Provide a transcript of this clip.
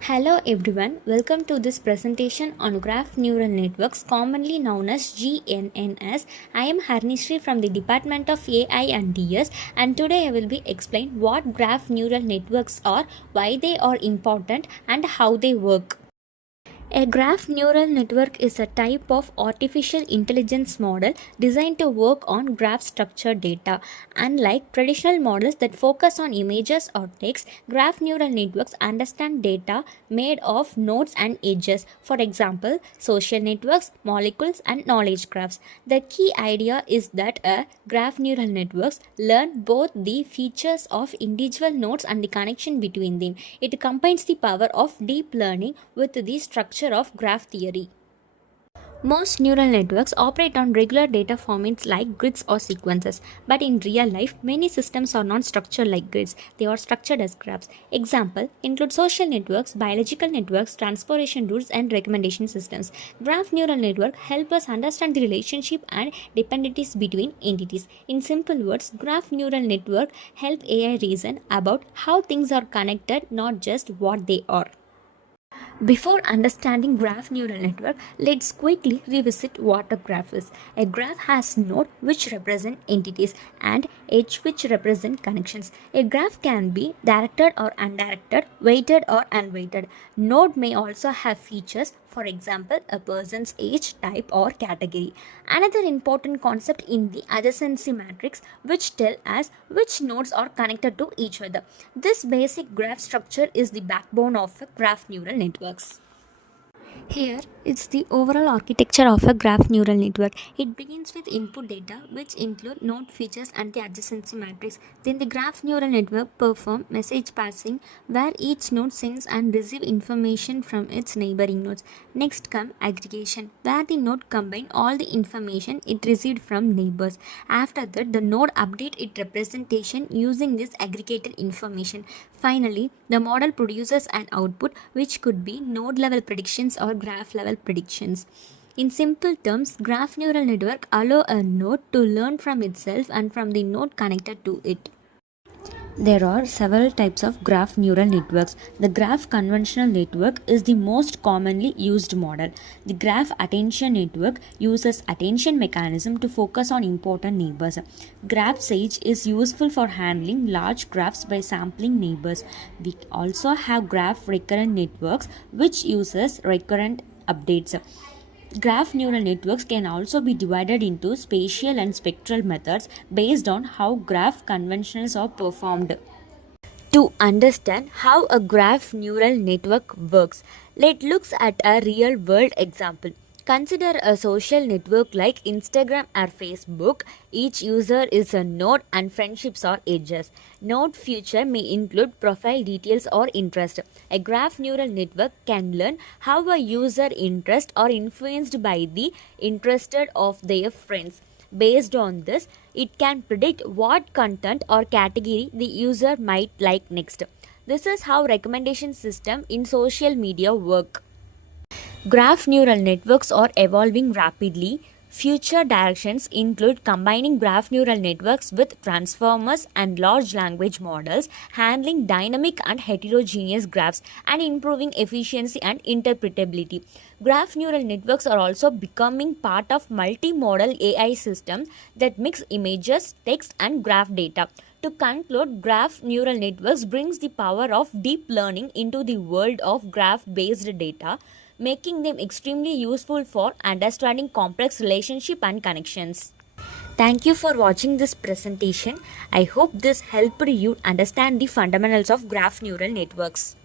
Hello everyone, welcome to this presentation on graph neural networks commonly known as GNNs. I am Harnishri from the Department of AI and DS, and today I will be explain what graph neural networks are, why they are important and how they work. A graph neural network is a type of artificial intelligence model designed to work on graph structured data. Unlike traditional models that focus on images or text, graph neural networks understand data made of nodes and edges. For example, social networks, molecules, and knowledge graphs. The key idea is that a graph neural networks learn both the features of individual nodes and the connection between them. It combines the power of deep learning with the structure of graph theory. Most neural networks operate on regular data formats like grids or sequences, but in real life, many systems are not structured like grids. They are structured as graphs. Example include social networks, biological networks, transportation routes, and recommendation systems. Graph neural network help us understand the relationship and dependencies between entities. In simple words, graph neural network help AI reason about how things are connected, not just what they are. Before understanding graph neural network, let's quickly revisit what a graph is. A graph has nodes which represent entities and edge which represent connections. A graph can be directed or undirected, weighted or unweighted. Node may also have features, for example, a person's age, type or category. Another important concept in the adjacency matrix which tell us which nodes are connected to each other. This basic graph structure is the backbone of a graph neural networks. Here, it's the overall architecture of a graph neural network. It begins with input data, which include node features and the adjacency matrix. Then the graph neural network perform message passing, where each node sends and receives information from its neighboring nodes. Next come aggregation, where the node combine all the information it received from neighbors. After that, the node update its representation using this aggregated information. Finally, the model produces an output which could be node level predictions or graph level predictions. In simple terms, graph neural network allow a node to learn from itself and from the node connected to it. There are several types of graph neural networks. The graph convolutional network is the most commonly used model. The graph attention network uses attention mechanism to focus on important neighbors. Graph sage is useful for handling large graphs by sampling neighbors. We also have graph recurrent networks which uses recurrent updates. Graph neural networks can also be divided into spatial and spectral methods based on how graph conventions are performed. To understand how a graph neural network works, let's look at a real world example. Consider a social network like Instagram or Facebook. Each user is a node and friendships are edges. Node feature may include profile details or interest. A graph neural network can learn how a user interests are influenced by the interested of their friends. Based on this, it can predict what content or category the user might like next. This is how recommendation system in social media work. Graph neural networks are evolving rapidly. Future directions include combining graph neural networks with transformers and large language models, handling dynamic and heterogeneous graphs, and improving efficiency and interpretability. Graph neural networks are also becoming part of multimodal AI systems that mix images, text, and graph data. To conclude, graph neural networks brings the power of deep learning into the world of graph-based data, making them extremely useful for understanding complex relationships and connections. Thank you for watching this presentation. I hope this helped you understand the fundamentals of graph neural networks.